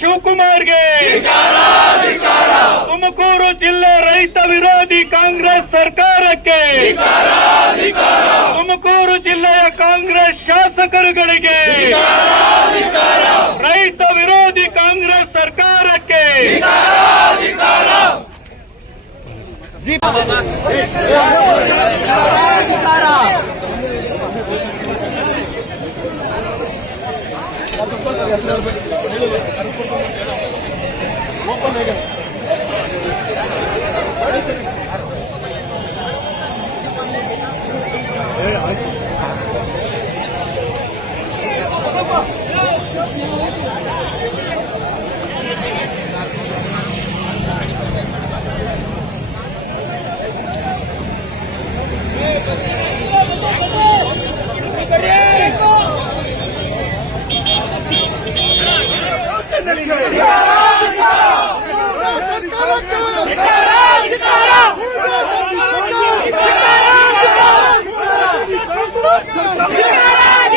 ಶಿವಕುಮಾರ್ಗೆ. ತುಮಕೂರು ಜಿಲ್ಲೆ ರೈತ ವಿರೋಧಿ ಕಾಂಗ್ರೆಸ್ ಸರ್ಕಾರಕ್ಕೆ. ತುಮಕೂರು ಜಿಲ್ಲೆಯ ಕಾಂಗ್ರೆಸ್ ಶಾಸಕರುಗಳಿಗೆ. ರೈತ ವಿರೋಧಿ ಕಾಂಗ್ರೆಸ್ ಸರ್ಕಾರಕ್ಕೆ. جيبها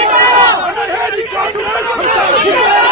جيبها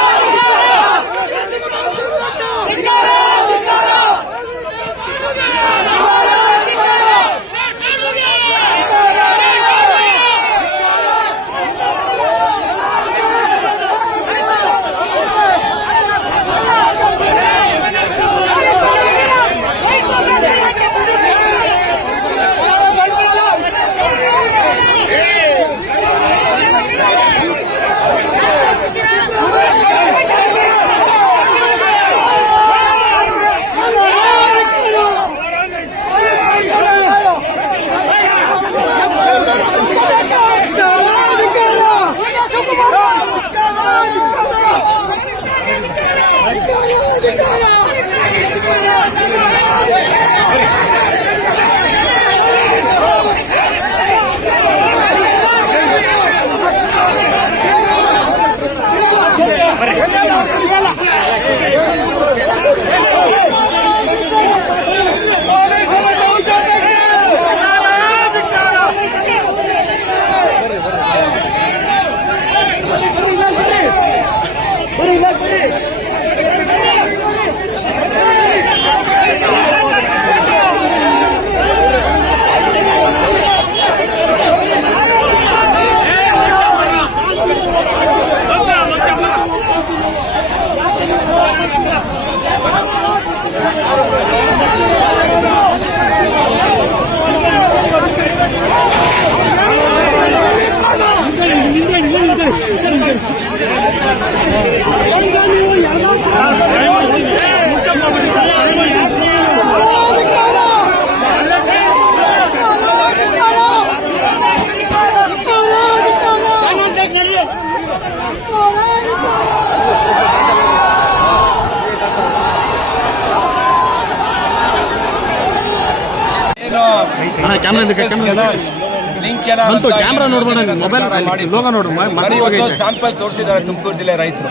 ಸ್ಯಾಂಪಲ್ ತೋರಿಸಿದ್ದಾರೆ ತುಮಕೂರು ಜಿಲ್ಲೆ ರೈತರು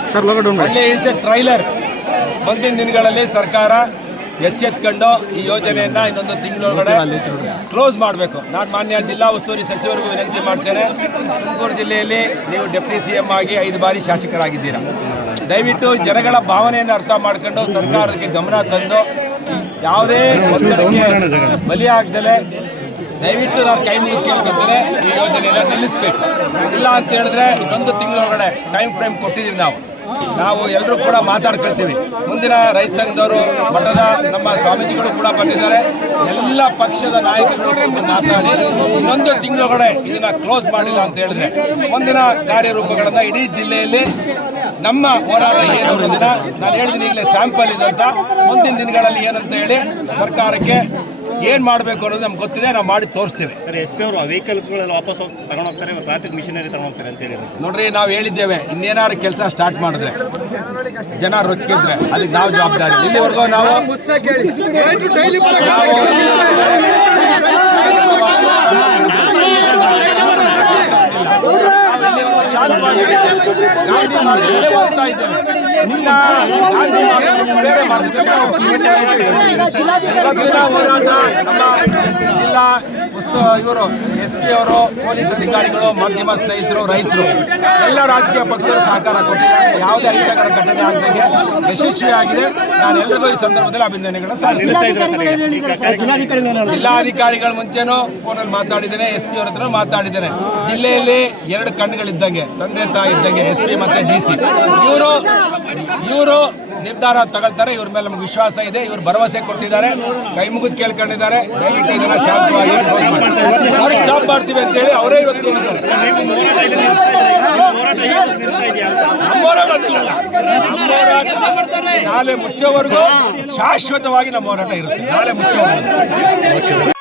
ಒಳ್ಳೆ ಇಟ್ಸ್ ಎ ಟ್ರೈಲರ್ ಮುಂದಿನ ದಿನಗಳಲ್ಲಿ ಸರ್ಕಾರ ಎಚ್ಚೆತ್ಕೊಂಡು ಈ ಯೋಜನೆಯನ್ನ ಇನ್ನೊಂದು ತಿಂಗಳೊಳಗಡೆ ಕ್ಲೋಸ್ ಮಾಡಬೇಕು. ನಾನು ಮಾನ್ಯ ಜಿಲ್ಲಾ ಉಸ್ತುವಾರಿ ಸಚಿವರಿಗೂ ವಿನಂತಿ ಮಾಡ್ತೇನೆ. ತುಮಕೂರು ಜಿಲ್ಲೆಯಲ್ಲಿ ನೀವು ಡೆಪ್ಯೂಟಿ ಸಿ ಎಂ ಆಗಿ ಐದು ಬಾರಿ ಶಾಸಕರಾಗಿದ್ದೀರಾ. ದಯವಿಟ್ಟು ಜನಗಳ ಭಾವನೆಯನ್ನು ಅರ್ಥ ಮಾಡ್ಕೊಂಡು ಸರ್ಕಾರಕ್ಕೆ ಗಮನ ತಂದು ಯಾವುದೇ ಒತ್ತಡಕ್ಕೆ ಬಲಿಯಾಗ್ದಲೆ ದಯವಿಟ್ಟು ನಾವು ಕೈ ಮುಗಿದು ಕೇಳ್ಕೊತಾರೆ ಈ ಯೋಜನೆಯನ್ನು ನಿಲ್ಲಿಸಬೇಕು. ಇಲ್ಲ ಅಂತ ಹೇಳಿದ್ರೆ ಒಂದು ತಿಂಗಳೊಳಗಡೆ ಟೈಮ್ ಫ್ರೇಮ್ ಕೊಟ್ಟಿದ್ದೀವಿ ನಾವು. ನಾವು ಎಲ್ಲರೂ ಕೂಡ ಮಾತಾಡ್ಕೊಳ್ತೀವಿ. ಮುಂದಿನ ರೈತ ಸಂಘದವರು ಮಠದ ನಮ್ಮ ಸ್ವಾಮೀಜಿಗಳು ಕೂಡ ಬಂದಿದ್ದಾರೆ. ಎಲ್ಲ ಪಕ್ಷದ ನಾಯಕರು ಮಾತಾಡಿ ಇನ್ನೊಂದು ತಿಂಗಳೊಳಗಡೆ ಇದನ್ನ ಕ್ಲೋಸ್ ಮಾಡಿಲ್ಲ ಅಂತ ಹೇಳಿದ್ರೆ ಮುಂದಿನ ಕಾರ್ಯರೂಪಗಳನ್ನು ಇಡೀ ಜಿಲ್ಲೆಯಲ್ಲಿ ನಮ್ಮ ಹೋರಾಟ ಏನು ಅನ್ನೋದನ್ನ ನಾನು ಹೇಳಿದ್ದೀನಿ ಈಗಲೇ ಸ್ಯಾಂಪಲ್ ಇದೆ ಅಂತ. ಮುಂದಿನ ದಿನಗಳಲ್ಲಿ ಏನಂತ ಹೇಳಿ ಸರ್ಕಾರಕ್ಕೆ ಏನು ಮಾಡಬೇಕು ಅನ್ನೋದು ನಮ್ಗೆ ಗೊತ್ತಿದೆ ನಾವು ಮಾಡಿ ತೋರಿಸ್ತೇವೆ. ಸರ್ ಎಸ್ ಪಿ ಅವರು ವೆಹಿಕಲ್ಸ್ಗಳೆಲ್ಲ ವಾಪಸ್ ಹೋಗಿ ತಗೊಂಡು ಹೋಗ್ತಾರೆ ಟ್ರಾಫಿಕ್ ಮಿಷನರಿ ತಗೊಂಡು ಹೋಗ್ತಾರೆ ಅಂತ ಹೇಳಿ ನೋಡ್ರಿ ನಾವು ಹೇಳಿದ್ದೇವೆ ಇನ್ನೇನಾದ್ರು ಕೆಲಸ ಸ್ಟಾರ್ಟ್ ಮಾಡಿದ್ರೆ. ಜನ ರೊಚ್ಚಿದ್ರೆ ಅದಕ್ಕೆ ನಾವು ಜವಾಬ್ದಾರಿ. ಇಲ್ಲಿವರೆಗೂ ನಾವು ಗಾಂಧಿ ಮಾರ್ಗದಲ್ಲೇ ಹೋಗ್ತಾ ಇದ್ದೇವೆ ಇನ್ನ ಗಾಂಧಿ ಮಾರ್ಗವನ್ನು ಬೇರೆ ಮಾರ್ಗದಲ್ಲಿ ಹೋಗ್ತೀವಿ. ಇವತ್ತಿನ ಹೋರಾಟ ನಮ್ಮ ಜಿಲ್ಲಾ ಇವರು ಎಸ್ ಪಿ ಅವರು ಪೊಲೀಸ್ ಅಧಿಕಾರಿಗಳು ಮಾಧ್ಯಮ ಸ್ನೇಹಿತರು ರೈತರು ಎಲ್ಲ ರಾಜಕೀಯ ಪಕ್ಷಗಳು ಸಹಕಾರ ಕೊಟ್ಟಿದ್ದಾರೆ. ಯಾವುದೇ ಅಹಿತಕರ ಘಟನೆ ಆಗದಂಗೆ ಯಶಸ್ವಿಯಾಗಿದೆ. ನಾನು ಎಲ್ಲರಿಗೂ ಈ ಸಂದರ್ಭದಲ್ಲಿ ಅಭಿನಂದನೆಗಳನ್ನು ಸಲ್ಲಿಸುತ್ತೇನೆ ಜಿಲ್ಲಾಧಿಕಾರಿಗಳ ಮುಂಚೆನೂ ಫೋನಲ್ಲಿ ಮಾತಾಡಿದ್ದೇನೆ. ಎಸ್ ಪಿ ಅವ್ರ ಹತ್ರ ಮಾತಾಡಿದ್ದೇನೆ. ಜಿಲ್ಲೆಯಲ್ಲಿ ಎರಡು ಕಣ್ಣುಗಳಿದ್ದಂಗೆ ತಂದೆ ತಾಯಿ ಇದ್ದಂಗೆ ಎಸ್ ಪಿ ಮತ್ತೆ ಡಿ ಸಿ. ಇವರು ಇವರು ನಿರ್ಧಾರ ತಗೊಳ್ತಾರೆ. ಇವ್ರ ಮೇಲೆ ನಮ್ಗೆ ವಿಶ್ವಾಸ ಇದೆ. ಇವ್ರು ಭರವಸೆ ಕೊಟ್ಟಿದ್ದಾರೆ. ಕೈ ಮುಗಿದು ಕೇಳ್ಕೊಂಡಿದ್ದಾರೆ. ದಯವಿಟ್ಟು ಇದನ್ನ ಶಾಂತವಾಗಿ. ಅವ್ರಿಗೆ ಸ್ಟಾಪ್ ಮಾಡ್ತೀವಿ ಅಂತ ಹೇಳಿ ಅವರೇ ಇವತ್ತು ನಾಳೆ ಮುಚ್ಚೋವರೆಗೂ ಶಾಶ್ವತವಾಗಿ ನಮ್ಮ ಹೋರಾಟ ಇರುತ್ತೆ. ನಾಳೆ ಮುಚ್ಚೋವರೆಗೂ